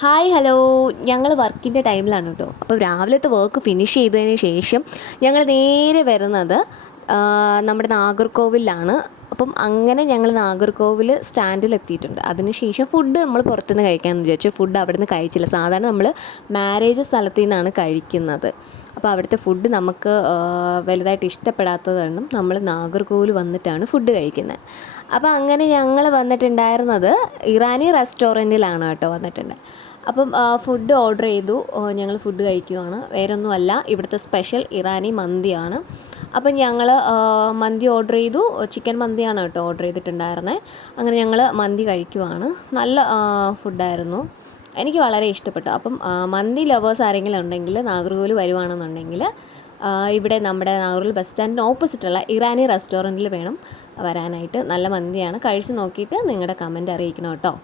Hi hello. ഞങ്ങൾ വർക്കിൻ്റെ ടൈമിലാണ് കേട്ടോ. അപ്പോൾ രാവിലത്തെ വർക്ക് ഫിനിഷ് ചെയ്തതിന് ശേഷം ഞങ്ങൾ നേരെ വരുന്നത് നമ്മുടെ നാഗർകോവിലാണ്. അപ്പം അങ്ങനെ ഞങ്ങൾ നാഗർകോവിൽ സ്റ്റാൻഡിലെത്തിയിട്ടുണ്ട്. അതിനുശേഷം ഫുഡ് നമ്മൾ പുറത്തുനിന്ന് കഴിക്കാമെന്ന് വിചാരിച്ചു. ഫുഡ് അവിടെ നിന്ന് കഴിച്ചില്ല. സാധാരണ നമ്മൾ മാരേജ് സ്ഥലത്തു നിന്നാണ് കഴിക്കുന്നത്. അപ്പോൾ അവിടുത്തെ ഫുഡ് നമുക്ക് വലുതായിട്ട് ഇഷ്ടപ്പെടാത്തത് കാരണം നമ്മൾ നാഗർകോവിൽ വന്നിട്ടാണ് ഫുഡ് കഴിക്കുന്നത്. അപ്പോൾ അങ്ങനെ ഞങ്ങൾ വന്നിട്ടുണ്ടായിരുന്നത് ഇറാനി റെസ്റ്റോറൻറ്റിലാണ് കേട്ടോ വന്നിട്ടുണ്ട്. അപ്പം ഫുഡ് ഓർഡർ ചെയ്തു. ഞങ്ങൾ ഫുഡ് കഴിക്കുവാണ്. വേറൊന്നുമല്ല, ഇവിടുത്തെ സ്പെഷ്യൽ ഇറാനി മന്തിയാണ്. അപ്പം ഞങ്ങൾ മന്തി ഓർഡർ ചെയ്തു. ചിക്കൻ മന്തിയാണ് കേട്ടോ ഓർഡർ ചെയ്തിട്ടുണ്ടായിരുന്നത്. അങ്ങനെ ഞങ്ങൾ മന്തി കഴിക്കുവാണ്. നല്ല ഫുഡായിരുന്നു, എനിക്ക് വളരെ ഇഷ്ടപ്പെട്ടു. അപ്പം മന്തി ലവേഴ്സ് ആരെങ്കിലും ഉണ്ടെങ്കിൽ നാഗർകോവിൽ വരുവാണെന്നുണ്ടെങ്കിൽ ഇവിടെ നമ്മുടെ നാഗർകോവിൽ ബസ് സ്റ്റാൻഡിന് ഓപ്പോസിറ്റുള്ള ഇറാനി റെസ്റ്റോറൻറ്റിൽ വേണം വരാനായിട്ട്. നല്ല മന്തിയാണ്. കഴിച്ച് നോക്കിയിട്ട് നിങ്ങളുടെ കമൻറ്റ് അറിയിക്കണം കേട്ടോ.